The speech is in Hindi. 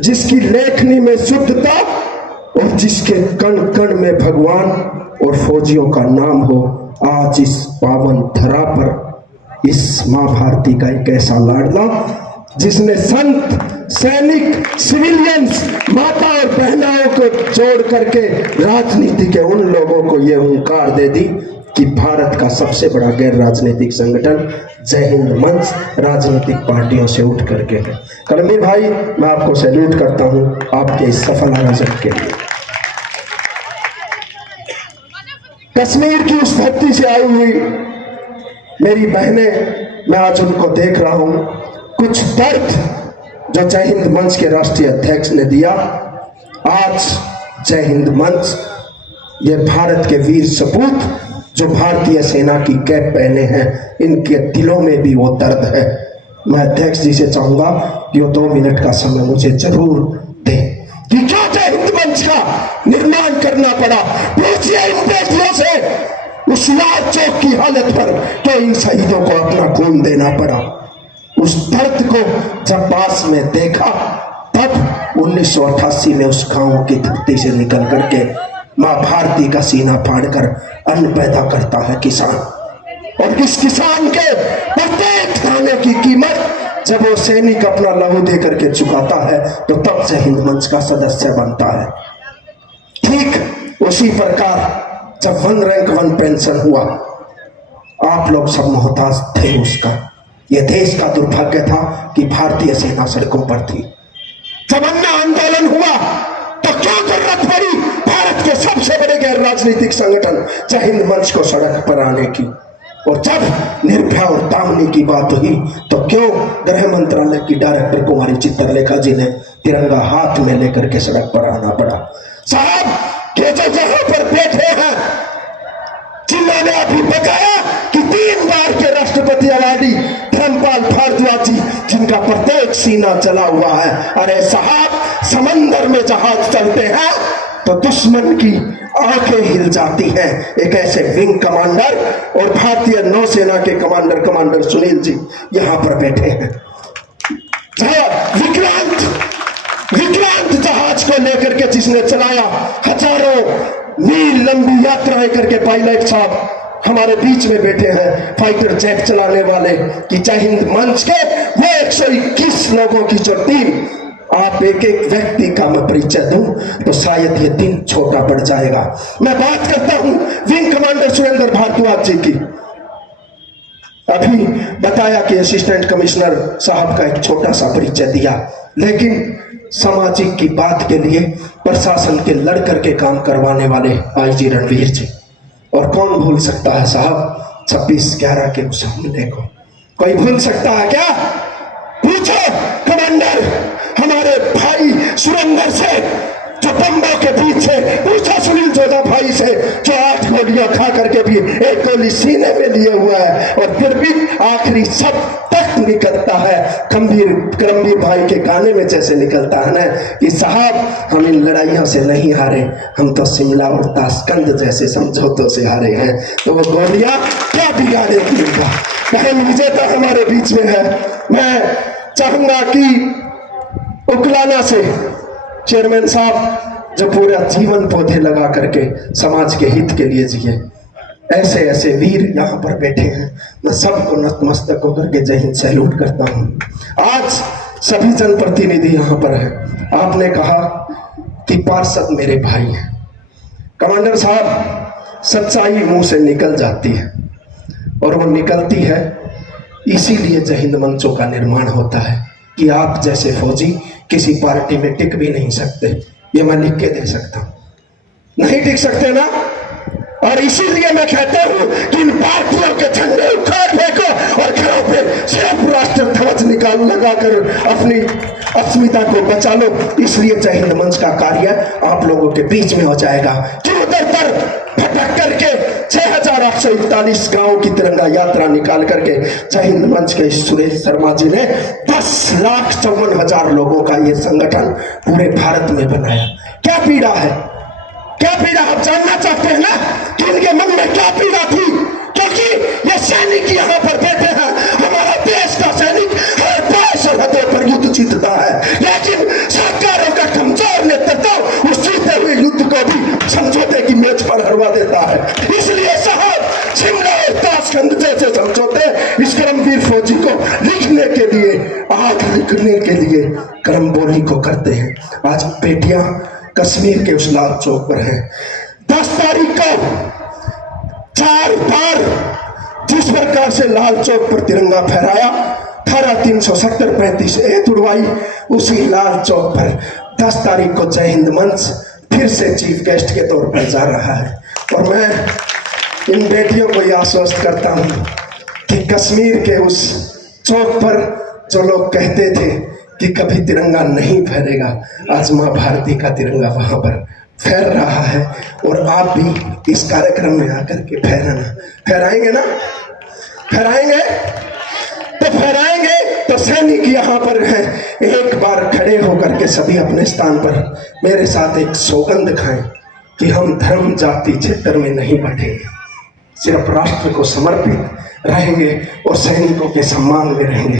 जिसकी लेखनी में शुद्धता और जिसके कण कण में भगवान और फौजियों का नाम हो, आज इस पावन धरा पर इस माँ भारती का एक ऐसा लाडला जिसने संत, सैनिक, सिविलियंस, माता और बहनाओं को जोड़ करके राजनीति के उन लोगों को यह हुंकार दे दी कि भारत का सबसे बड़ा गैर राजनीतिक संगठन जय हिंद मंच राजनीतिक पार्टियों से उठ करके है। करमवीर भाई, मैं आपको सैल्यूट करता हूं आपके इस सफल आयोजन के लिए। कश्मीर की उस धरती से आई हुई मेरी बहनें, मैं आज उनको देख रहा हूं। कुछ दर्द जो जय हिंद मंच के राष्ट्रीय अध्यक्ष ने दिया, आज जय हिंद मंच ये भारत के वीर सपूत जो भारतीय सेना की कैप पहने हैं, इनके दिलों में भी वो दर्द है। मैं अध्यक्ष जी से चाहूंगा कि वो 2 मिनट का समय मुझे जरूर दे कि क्या जय हिंद मंच का निर्माण करना पड़ा। पूछिए इन बेटियों से उस लाल चौक की हालत पर तो इन शहीदों को अपना खून देना पड़ा। उस दर्द को जब पास में देखा, तब 1988 में उस गांव की धरती से निकल करके मां भारती का सीना फाड़कर अन्न पैदा करता है किसान, और इस किसान के प्रत्येक दाने की कीमत जब वो सैनिक अपना लहू दे करके चुकाता है, तो तब जय हिंद मंच का सदस्य बनता है। ठीक उसी प्रकार जब 1 रैंक 1 पेंशन हुआ, आप लोग सब मोहताज थे उसका। यह देश का दुर्भाग्य था कि भारतीय सेना सड़कों पर थी। जब अन्ना आंदोलन हुआ तो क्या जरूरत पड़ी भारत के सबसे बड़े गैर राजनीतिक संगठन जय हिंद मंच को सड़क पर आने की। और जब निर्भया और दामनी की बात हुई तो क्यों गृह मंत्रालय की डायरेक्टर कुमारी चित्रलेखा जी ने तिरंगा हाथ में लेकर के सड़क पर आना पड़ा। साहब ये जो जहां पर बैठे हैं, जिन्होंने अभी बताया कि 3 बार के राष्ट्रपति अवार्डी धर्मपाल भारद्वाज जी, जिनका प्रत्येक सीना जला हुआ है। अरे साहब, समंदर में जहाज चलते हैं तो दुश्मन की आंखें हिल जाती हैं। एक ऐसे विंग कमांडर और भारतीय नौसेना के कमांडर सुनील जी यहां पर बैठे हैं। विक्रांत जहाज को लेकर के जिसने चलाया, हजारों मील लंबी यात्राएं करके पायलट साहब हमारे बीच में बैठे हैं, फाइटर जेट चलाने वाले कि जय हिंद मंच के वो 121 लोगों की जो टीम, आप एक एक व्यक्ति का मैं परिचय दूं तो शायद ये दिन छोटा पड़ जाएगा। मैं बात करता हूं विंग कमांडर सुरेंद्र भारद्वाज जी की। अभी बताया कि असिस्टेंट कमिश्नर साहब का एक छोटा सा परिचय दिया, लेकिन सामाजिक की बात के लिए प्रशासन के लड़ करके काम करवाने वाले आईजी रणवीर जी। और कौन भूल सकता है साहब 26/11 के उस हमले को? कोई भूल सकता है क्या? पूछो कमांडर हमारे भाई सुरेंद्र से जो बम्बों के बीच से, पूछो सुनील जोधा भाई से जो 8 गोलियां खा करके भी एक गोली सीने में लिए हुआ है और फिर भी आखिरी सब तक निकलता है। करमवीर भाई के गाने में जैसे निकलता है ना कि साहब हम इन लड़ाइयों से नहीं हारे, हम तो शिमला और ताशकंद जैसे समझौतों से हारे हैं। तो वो गोलियां क्या बिगाड़े की उनका। बहन विजेता हमारे बीच में है। मैं चाहूंगा कि उकलाना से चेयरमैन साहब जो पूरा जीवन पौधे लगा करके समाज के हित के लिए जिए, ऐसे ऐसे वीर यहाँ पर बैठे हैं। मैं सबको नतमस्तक होकर के जय हिंद सैल्यूट करता हूँ। आज सभी जनप्रतिनिधि यहाँ पर हैं। आपने कहा कि पार्षद मेरे भाई हैं। कमांडर साहब, सच्चाई मुंह से निकल जाती है और वो निकलती है इसीलिए जय हिंद मंचों का निर्माण होता है कि आप जैसे फौजी किसी पार्टी में टिक भी नहीं सकते। ये मैं लिख के दे सकता हूं, नहीं टिक सकते ना। और इसीलिए मैं कहता हूं कि इन पार्टियों के झंडे उखाड़ फेंको और घरों पे सिर्फ राष्ट्र ध्वज निकाल लगाकर अपनी अस्मिता को बचा लो। इसलिए जय हिंद मंच का कार्य आप लोगों के बीच में हो जाएगा कि उधर पर भटक करके 6841 गांव की तिरंगा यात्रा निकाल करके जय हिंद मंच के सुरेश शर्मा जी ने 10,54,000 लोगों का ये संगठन पूरे भारत में बनाया। क्या पीड़ा है, क्या पीड़ा आप जानना चाहते हैं ना कि इनके मन में क्या पीड़ा थी? क्योंकि ये सैनिक यहाँ पर बैठे हैं, हमारा देश का सैनिक हर 5 सरहदों पर युद्ध जीतता है, लेकिन सरकार करवा देता है। इसलिए साहब शिमला और ताशकंद जैसे समझौते इस करमवीर फौजी को लिखने के लिए, आग लिखने के लिए करमबोली को करते हैं। आज बेटियां कश्मीर के उस लाल चौक पर हैं। 10 तारीख को 4 बार जिस प्रकार से लाल चौक पर तिरंगा फहराया, धारा 370-35 तुड़वाई, उसी लाल चौक पर 10 तारीख को जय हिंद मंच फिर से चीफ गेस्ट के तौर पर जा रहा है। और मैं इन बेटियों को यह आश्वस्त करता हूं कि कश्मीर के उस चौक पर जो लोग कहते थे कि कभी तिरंगा नहीं फहरेगा, आज मां भारती का तिरंगा वहां पर फहर रहा है। और आप भी इस कार्यक्रम में आकर के फहराएंगे ना, फहराएंगे तो फहराएंगे तो सैनिक यहाँ पर हैं। एक बार खड़े होकर के सभी अपने स्थान पर मेरे साथ एक सौगंध खाएं कि हम धर्म जाति क्षेत्र में नहीं बढ़ेंगे, सिर्फ राष्ट्र को समर्पित रहेंगे और सैनिकों के सम्मान में रहेंगे।